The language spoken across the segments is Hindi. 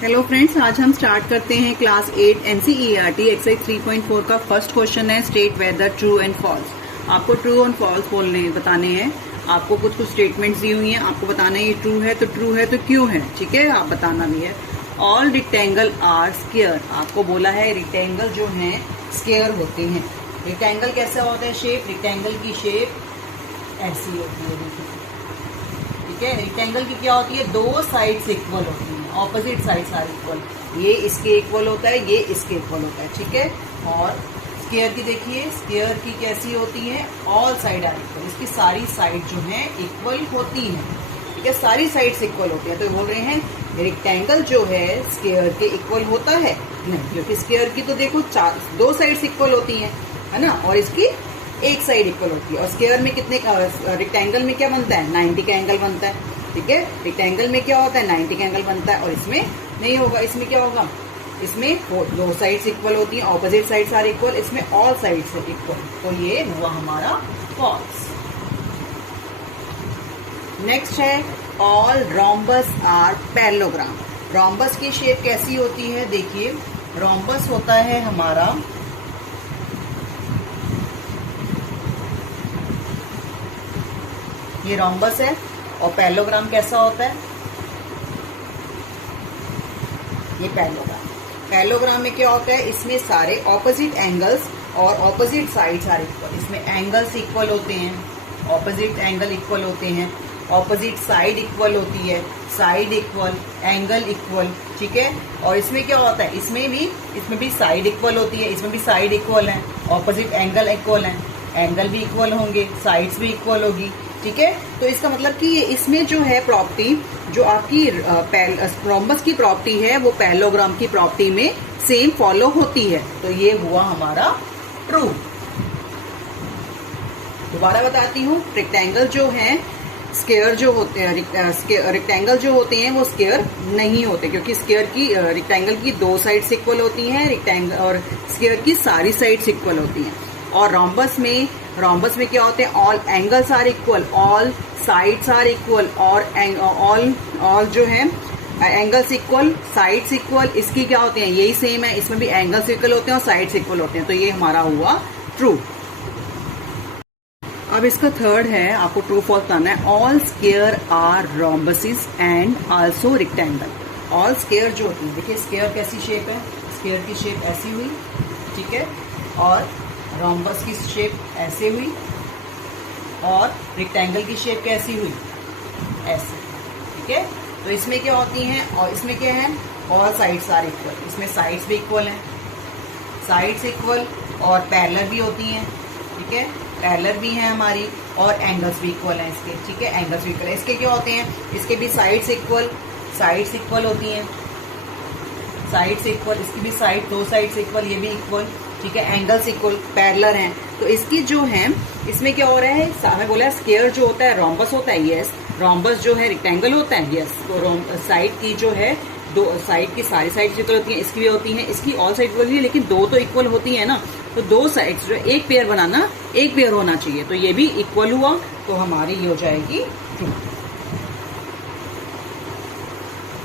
हेलो फ्रेंड्स, आज हम स्टार्ट करते हैं क्लास 8 एनसीईआरटी एक्सरसाइज 3.4 का फर्स्ट क्वेश्चन है state whether true and false. आपको ट्रू एंड फॉल्स बताने हैं। आपको कुछ स्टेटमेंट्स दी हुई हैं, आपको बताना है ये ट्रू है तो क्यों है, ठीक है, आप बताना भी है। ऑल रेक्टेंगल आर स्क्वायर, आपको बोला है रेक्टेंगल जो है स्क्वायर होते हैं। रेक्टेंगल कैसा होता है शेप, रेक्टेंगल की शेप ऐसी होती है, ठीक है। रेक्टेंगल की क्या होती है, दो साइड्स इक्वल होती है, ऑपोजिट साइड्स आर इक्वल। ये इसके इक्वल होता है, ये इसके इक्वल होता है, ठीक है। और स्क्वायर की देखिए, स्क्वायर की कैसी होती है, ऑल साइड आर इक्वल, इसकी सारी साइड जो है इक्वल होती है, ठीक है, सारी साइड्स इक्वल होती है। तो बोल रहे हैं रेक्टेंगल जो है स्क्वायर के इक्वल होता है नहीं, क्योंकि स्क्वायर की तो देखो दो साइड्स इक्वल होती है ना, और इसकी एक साइड इक्वल होती है। और स्क्वायर में कितने रेक्टेंगल में क्या बनता है, 90 का एंगल बनता है, ठीक है। रेक्टेंगल में क्या होता है, 90 का एंगल बनता है। और इसमें नहीं होगा, इसमें क्या होगा, इसमें दो साइड्स इक्वल होती हैं, ऑपोजिट साइड्स आर इक्वल, इसमें ऑल साइड्स है इक्वल। तो ये हुआ हमारा फॉल्स। नेक्स्ट है all rhombus are parallelogram. Rhombus की शेप कैसी होती है, देखिए रोम्बस होता है हमारा ये रोम्बस है। और पैरेललोग्राम कैसा होता है, ये पैरेललोग्राम। पैरेललोग्राम में क्या होता है, इसमें सारे ऑपोजिट एंगल्स और ऑपोजिट साइड्स आर इक्वल। इसमें एंगल्स इक्वल होते हैं, ऑपोजिट एंगल इक्वल होते हैं, ऑपोजिट साइड इक्वल होती है, साइड इक्वल, एंगल इक्वल, ठीक है। और इसमें क्या होता है, इसमें भी साइड इक्वल होती है, इसमें भी साइड इक्वल है, ऑपोजिट एंगल इक्वल है, एंगल भी इक्वल होंगे, साइड्स भी इक्वल होगी, ठीक है। तो इसका मतलब कि इसमें जो है प्रॉपर्टी, जो आपकी रोम्बस की प्रॉपर्टी है वो पैरेललोग्राम की प्रॉपर्टी में सेम फॉलो होती है। तो ये हुआ हमारा ट्रू। दोबारा बताती हूँ, रेक्टेंगल जो है स्क्वायर जो होते हैं, रेक्टेंगल जो होते हैं वो स्क्वायर नहीं होते, क्योंकि स्क्वायर की रेक्टेंगल की दो साइड्स इक्वल होती हैं, रेक्टेंगल और स्क्वायर की सारी साइड्स इक्वल होती हैं। और रोम्बस में क्या होते हैं, all angles are equal, all sides are equal, और ऑल जो है एंगल्स इक्वल, साइड्स इक्वल। इसकी क्या होते हैं, यही सेम है, इसमें भी एंगल्स इक्वल होते हैं और साइड्स इक्वल होते हैं। तो ये हमारा हुआ ट्रू। अब इसका थर्ड है, आपको ट्रू फॉल्स बताना है। All square are rhombuses and also rectangle. All square जो होती है, देखिए स्क्वायर कैसी शेप है, स्क्वायर की शेप ऐसी हुई, ठीक है, और रोम्बस की शेप ऐसे हुई, और रेक्टेंगल की शेप कैसी हुई, ऐसे, ठीक है। तो इसमें क्या होती हैं, और इसमें क्या है, ऑल साइड्स आर इक्वल, इसमें साइड्स भी इक्वल हैं, साइड्स इक्वल, और पैरेलल भी होती हैं, ठीक है, पैरेलल भी हैं हमारी, और एंगल्स भी इक्वल हैं इसके, ठीक है, एंगल्स भी इक्वल है। इसके क्या होते हैं, इसके भी साइड्स इक्वल होती हैं, साइड्स इक्वल, इसकी भी साइड, दो साइड्स इक्वल, ये भी इक्वल, ठीक है, एंगल्स इक्वल, पैरेलल हैं। तो इसकी जो है, इसमें क्या हो रहा है, हमें बोला है स्क्वायर जो होता है रोम्बस होता है, यस। रोम्बस जो है रेक्टेंगल होता है, यस। तो साइड की जो है, दो साइड की सारी साइड्स इक्वल होती हैं, इसकी भी होती हैं, इसकी ऑल साइड इक्वल है, लेकिन दो तो इक्वल होती है ना, तो दो साइड्स जो एक पेयर बनाना, एक पेयर होना चाहिए। तो ये भी इक्वल हुआ, तो हमारी ये हो जाएगी ट्रू।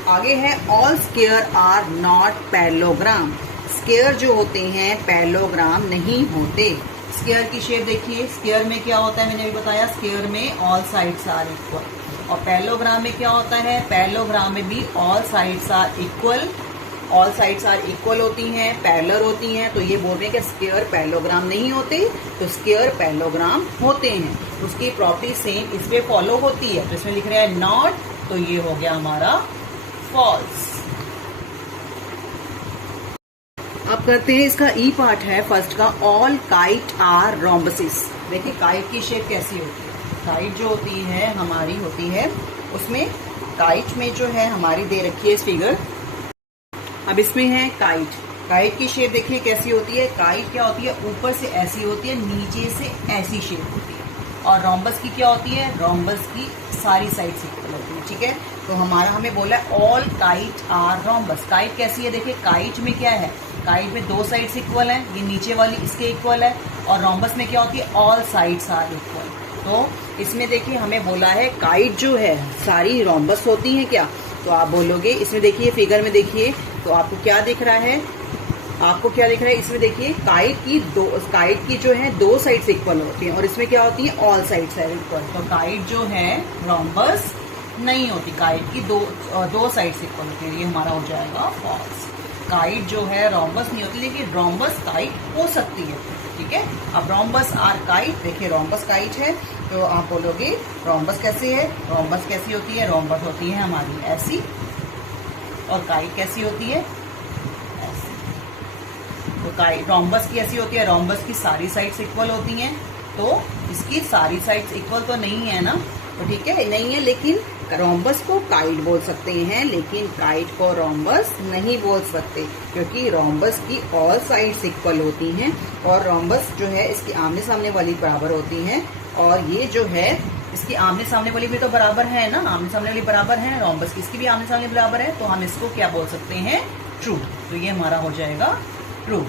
आगे है all square are not parallelogram. Square जो होते हैं पैरेललोग्राम नहीं होते। स्क्वायर की शेप देखिए, स्क्वायर में क्या होता है, मैंने अभी बताया, स्क्वायर में ऑल साइड्स आर इक्वल। और पैरेललोग्राम में क्या होता है, पैरेललोग्राम में भी all sides are equal, all sides are equal होती हैं, पैरेलल होती हैं। तो ये बोल रहे हैं कि स्क्वायर पैरेललोग्राम नहीं होते, तो स्क्वायर पैरेललोग्राम होते हैं, उसकी प्रॉपर्टी सेम इस पे फॉलो होती है। तो इसमें लिख रहे हैं नॉट, तो ये हो गया हमारा फॉल्स। अब करते हैं इसका ई पार्ट है फर्स्ट का, ऑल काइट आर रोम्बसिस। देखिए काइट की शेप कैसी होती है, काइट जो होती है हमारी होती है, उसमें काइट में जो है हमारी दे रखी है फिगर। अब इसमें है काइट की शेप देखिए कैसी होती है। काइट क्या होती है, ऊपर से ऐसी होती है, नीचे से ऐसी शेप होती है। और रोम्बस की क्या होती है, रोम्बस की सारी साइड्स इक्वल होती है, ठीक है। तो हमें बोला है all kite are rhombus. Kite कैसी है, देखिए काइट में क्या है, काइट में दो साइड्स इक्वल हैं, ये नीचे वाली इसके इक्वल है, और रोम्बस में क्या होती है, ऑल साइड्स आर इक्वल। तो इसमें देखिए हमें बोला है काइट जो है सारी रोम्बस होती है, क्या तो आप बोलोगे, इसमें देखिए फिगर में देखिए तो आपको क्या दिख रहा है, आपको क्या दिख रहा है इसमें देखिए काइट की जो है दो साइड्स इक्वल होती हैं और इसमें क्या होती है ऑल साइड्स है इक्वल। तो काइट जो है रोम्बस नहीं होती, काइट की दो साइड्स इक्वल होती है, ये हमारा हो जाएगा फॉल्स। काइट जो है रोम्बस नहीं होती, लेकिन रोम्बस काइट हो सकती है, ठीक है। अब रोम्बस आर काइट, देखिए रोम्बस काइट है तो आप बोलोगे रोम्बस कैसे है, रोम्बस कैसी होती है, रोम्बस होती है हमारी ऐसी और काइट कैसी होती है ऐसी। तो रोम्बस की ऐसी होती है, रोम्बस की सारी साइड्स इक्वल होती हैं, तो इसकी सारी साइड्स इक्वल तो नहीं है ना, तो ठीक है नहीं है, लेकिन रोम्बस को काइट बोल सकते हैं, लेकिन काइट को रोम्बस नहीं बोल सकते क्योंकि रोम्बस की ऑल साइड्स इक्वल होती हैं और रोम्बस जो है इसकी आमने सामने वाली बराबर होती हैं और ये जो है इसकी आमने सामने वाली भी तो बराबर है ना, आमने सामने वाली बराबर है रोम्बस की, इसकी भी आमने सामने बराबर है, तो हम इसको क्या बोल सकते हैं ट्रू। तो ये हमारा हो जाएगा ट्रू।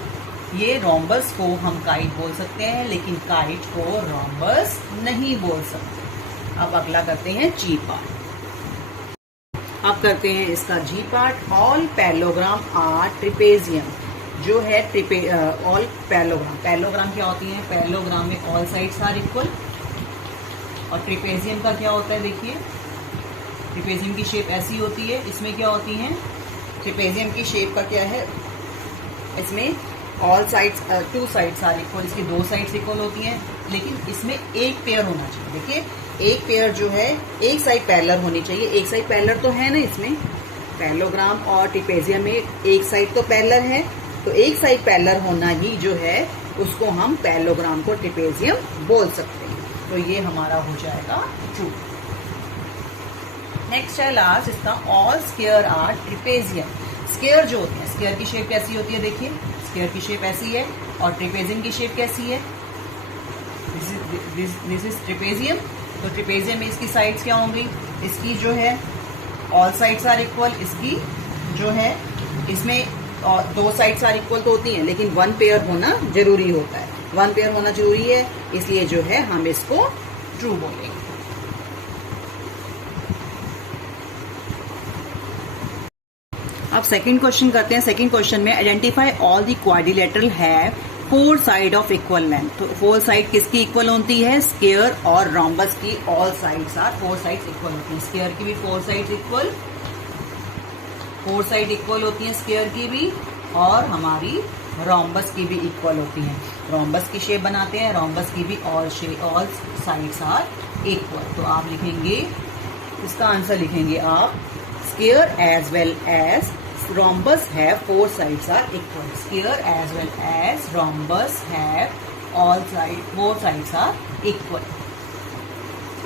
ये रोम्बस को हम काइट बोल सकते हैं लेकिन काइट को रोम्बस नहीं बोल सकते। अब अगला करते हैं जी पार्ट। अब करते हैं इसका G part. All parallelogram are trapezium. जो है ऑल पैरेललोग्राम क्या होती है, पैरेललोग्राम में ऑल साइड्स आर इक्वल और ट्रेपेजियम का क्या होता है, देखिए ट्रेपेजियम की शेप ऐसी होती है, इसमें क्या होती है ट्रेपेजियम की शेप का क्या है, इसमें all sides two sides are equal, इसकी दो साइड्स इक्वल होती हैं लेकिन इसमें एक पेयर होना चाहिए। देखिए एक पेयर जो है एक साइड पैरेलल होनी चाहिए, एक साइड पैरेलल तो है ना इसमें, पैरेललोग्राम और ट्रेपेजियम में एक साइड तो पैरेलल है, तो एक साइड पैरेलल होना ही जो है उसको हम पैरेललोग्राम को ट्रेपेजियम बोल सकते हैं, तो ये हमारा हो जाएगा ट्रू। नेक्स्ट है लास्ट इसका, all square are trapezium. Square जो होती है, स्क्वायर की शेप कैसी होती है, देखिए स्क्वायर की शेप ऐसी है और ट्रेपेजियम की शेप कैसी है, दिस इज ट्रेपेजियम। तो ट्रेपेजियम में इसकी साइड्स क्या होंगी, इसकी जो है ऑल साइड्स आर इक्वल, इसकी जो है इसमें दो साइड्स आर इक्वल तो होती हैं लेकिन वन पेयर होना जरूरी होता है, वन पेयर होना जरूरी है, इसलिए जो है हम इसको ट्रू बोलेंगे। अब सेकंड क्वेश्चन करते हैं। सेकंड क्वेश्चन में identify all the quadrilateral have four side of equal length. तो फोर साइड किसकी इक्वल होती है, स्क्वायर और रोम्बस की all sides are four sides equal होती है। स्क्वायर की भी four sides equal, four side equal होती है स्क्वायर की भी और हमारी रोम्बस की भी इक्वल होती है। रोम्बस की शेप बनाते हैं, रोम्बस की भी ऑल साइड्स आर इक्वल। तो आप लिखेंगे इसका आंसर लिखेंगे आप, square as well as rhombus have four sides are equal. Square as well as rhombus have four sides are equal.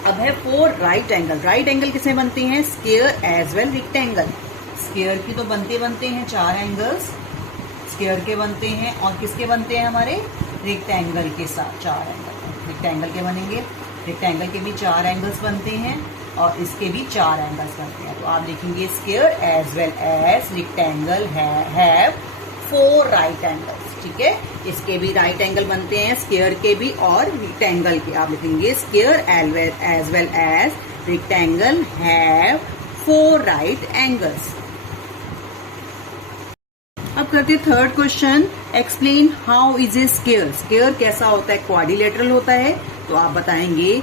अब है four right angle. Right angle किसे बनते हैं, square as well rectangle. Square की तो बनते हैं चार एंगल्स, स्क्वायर के बनते हैं और किसके बनते हैं हमारे, रेक्टेंगल के साथ चार एंगल, रेक्टेंगल के बनेंगे, रेक्टेंगल के भी चार एंगल्स बनते हैं और इसके भी चार एंगल्स बनते हैं। तो आप लिखेंगे square as well as rectangle have four right angles, ठीक है। इसके भी राइट एंगल बनते हैं, स्क्वायर के भी और रेक्टेंगल के। आप लिखेंगे square as well as rectangle have four right angles. अब करते हैं third question, explain how is a square. Square कैसा होता है, क्वाड्रिलेटरल होता है, तो आप बताएंगे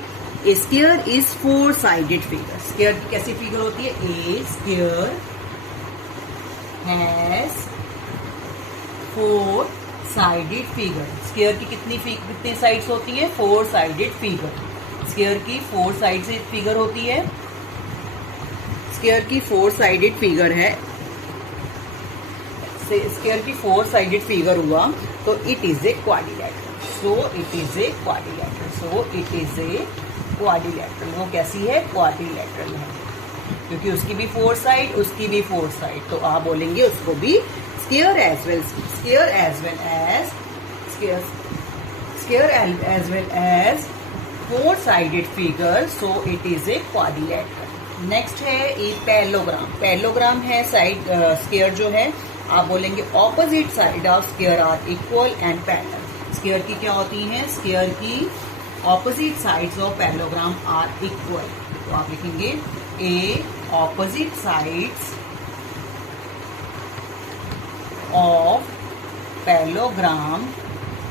square is four sided figure. Square की कैसी फिगर होती है, a square has four sided figure. Square की कितनी साइड्स होती है, फोर साइडेड फिगर। स्क्वायर की फोर साइडेड फिगर होती है, स्क्वायर की फोर साइडेड फिगर है, स्क्वायर की फोर साइडेड फिगर हुआ तो it is a quadrilateral. So it is a quadrilateral, so it is a quadrilateral. वो कैसी है, क्वाड्रिलेटरल है, क्योंकि उसकी भी फोर साइड, उसकी भी फोर साइड, तो आप बोलेंगे उसको भी square as well as four sided figure, so it is a quadrilateral. Next है ये पैरेललोग्राम। पैरेललोग्राम है साइड, स्क्वायर जो है आप बोलेंगे opposite side of square are equal and parallel. Square की क्या होती है, स्क्वायर की opposite sides of parallelogram are equal. तो आप लिखेंगे ए opposite sides of parallelogram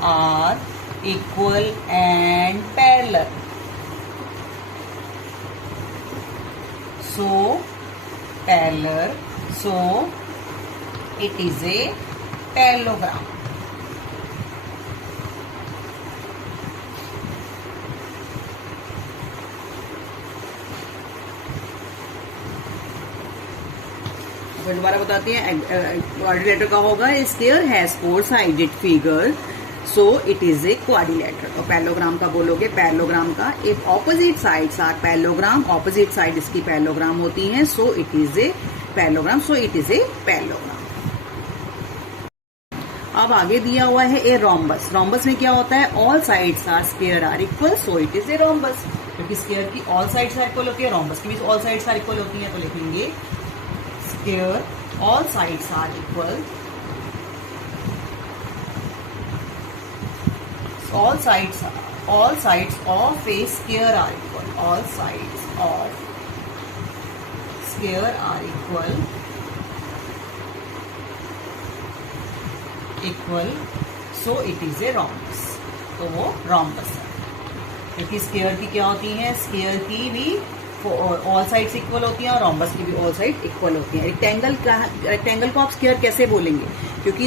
are equal and parallel. So parallel, so it is a parallelogram. दोबारा बताते हैं, क्वाड्रिलेटर का होगा square has 4 sided figure, so it is a quadrilateral. और पैरेललोग्राम का बोलोगे, पैरेललोग्राम का एक opposite sides are parallelogram, opposite side इसकी पैरेललोग्राम होती हैं, so it is a parallelogram, so it is a parallelogram. अब आगे दिया हुआ है ए रोम्बस। रोम्बस में क्या होता है, all sides are square are equal, so it is a rhombus. क्योंकि स्क्वायर की ऑल साइड्स आर इक्वल होती है, रोम्बस की भी ऑल साइड्स आर इक्वल होती है, तो लिखेंगे square all sides are equal, all sides of a square are equal, all sides of square are equal, so it is a rhombus। तो वो rhombus है, क्योंकि स्क्वायर की क्या होती है, स्क्वायर की भी ऑल साइड्स इक्वल होती हैं और रोम्बस की भी ऑल साइड इक्वल होती हैं। रेक्टेंगल को आप स्क्वायर कैसे बोलेंगे, क्योंकि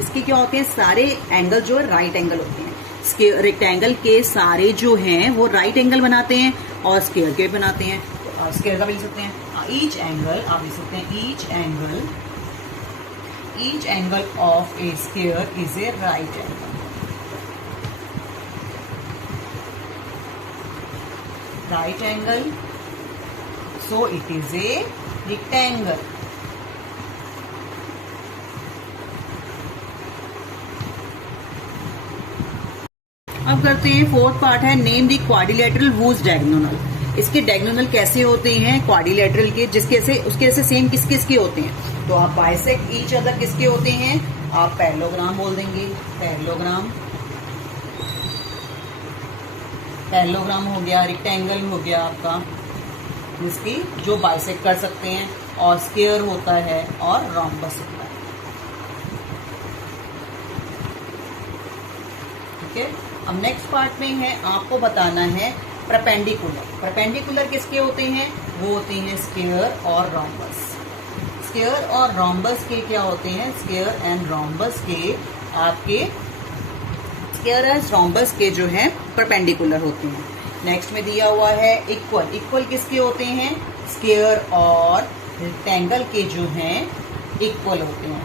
इसके क्या होते हैं, सारे एंगल जो है राइट एंगल होते हैं। रेक्टेंगल के सारे जो हैं वो राइट एंगल बनाते हैं और स्क्वायर के बनाते हैं, तो स्क्वायर का भी लिख सकते हैं। ईच एंगल आप लिख सकते हैं, each angle of A square is a right angle, right angle, so it is a rectangle। अब करते हैं फोर्थ पार्ट है, name the quadrilateral whose diagonal. इसके डायगोनल कैसे होते हैं क्वाड्रिलेटरल के, जिसके से उसके से सेम किस किस के होते हैं, तो आप बाइसेक्ट ईच अदर किसके होते हैं, आप पैरेललोग्राम बोल देंगे, पैरेललोग्राम हो गया, रेक्टेंगल हो गया आपका, जिसकी जो बाइसेक्ट कर सकते हैं, और स्क्वायर होता है और रोम्बस होता है। ठीक है, अब नेक्स्ट पार्ट में है आपको बताना है परपेंडिकुलर। परपेंडिकुलर किसके होते हैं, वो होते हैं स्क्वायर और रोम्बस। स्क्वायर और रोम्बस के क्या होते हैं, स्क्वायर एंड रोम्बस के आपके स्क्वायर एंड रोम्बस के जो है परपेंडिकुलर होते हैं। नेक्स्ट में दिया हुआ है इक्वल। इक्वल किसके होते हैं, स्क्वायर और रेक्टेंगल के जो हैं इक्वल होते हैं,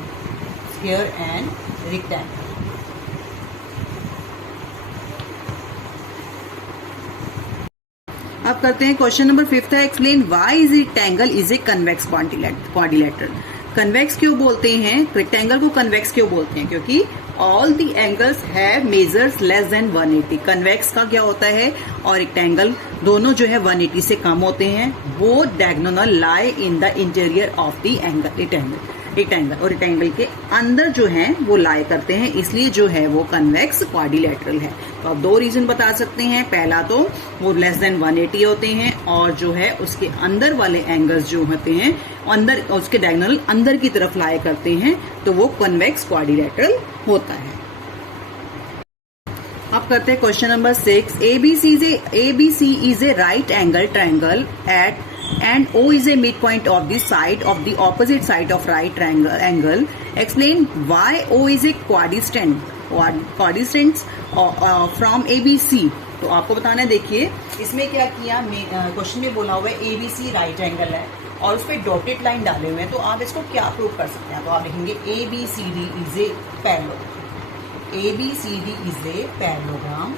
स्क्वायर एंड रेक्टेंगल। अब करते हैं क्वेश्चन नंबर 5 है, explain why is rectangle is a convex quadrilateral. Convex क्यों बोलते हैं, रेक्टेंगल को कन्वेक्स क्यों बोलते हैं, क्योंकि all the angles have measures less than 180। Convex का क्या होता है, और रेक्टेंगल दोनों जो है 180 से कम होते हैं। वो diagonal lie in the interior of the angle, rectangle और रेक्टेंगल के अंदर जो है वो लाई करते हैं, इसलिए जो है वो कन्वेक्स क्वाड्रिलेटरल है। तो आप दो रीजन बता सकते हैं, पहला तो वो लेस देन 180 होते हैं, और जो है उसके अंदर वाले एंगल्स जो होते हैं अंदर, उसके डायगोनल अंदर की तरफ लाई करते हैं, तो वो कन्वेक्स क्वाड्रिलेटरल होता है। अब करते हैं question number 6, ABC is a right angle triangle at and O is a midpoint of the side of the opposite side of right angle. Explain why O is a quadristant from ABC। तो आपको बताना है, देखिए इसमें क्या किया, क्वेश्चन में बोला हुआ है ABC राइट एंगल है और उस पर डॉटेड लाइन डाले हुए हैं, तो आप इसको क्या प्रूव कर सकते हैं, तो आप लिखेंगे ABCD is a parallelogram, ABCD is a parallelogram,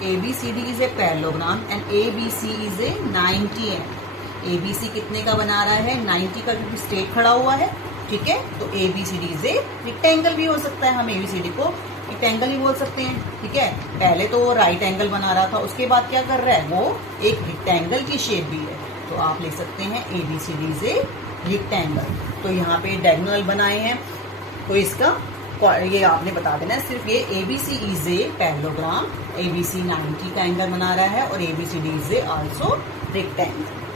ABCD is a parallelogram and ABC is a 90 है। ABC कितने का बना रहा है, 90 का, क्योंकि स्ट्रेट खड़ा हुआ है, ठीक है, तो ABCD is a रेक्टेंगल भी हो सकता है, हम ABCD को रेक्टेंगल ही बोल सकते हैं, ठीक है। पहले तो वो राइट एंगल बना रहा था, उसके बाद क्या कर रहा है, वो एक रेक्टेंगल की शेप भी है, तो आप लिख सकते हैं ABCD is a रेक्टेंगल। तो यहाँ पे डायगोनल बनाए हैं, तो इसका ये आपने बता देना है, सिर्फ ये ABC is a parallelogram, ABC 90 का एंगल बना रहा है और ABCD is a also rectangle.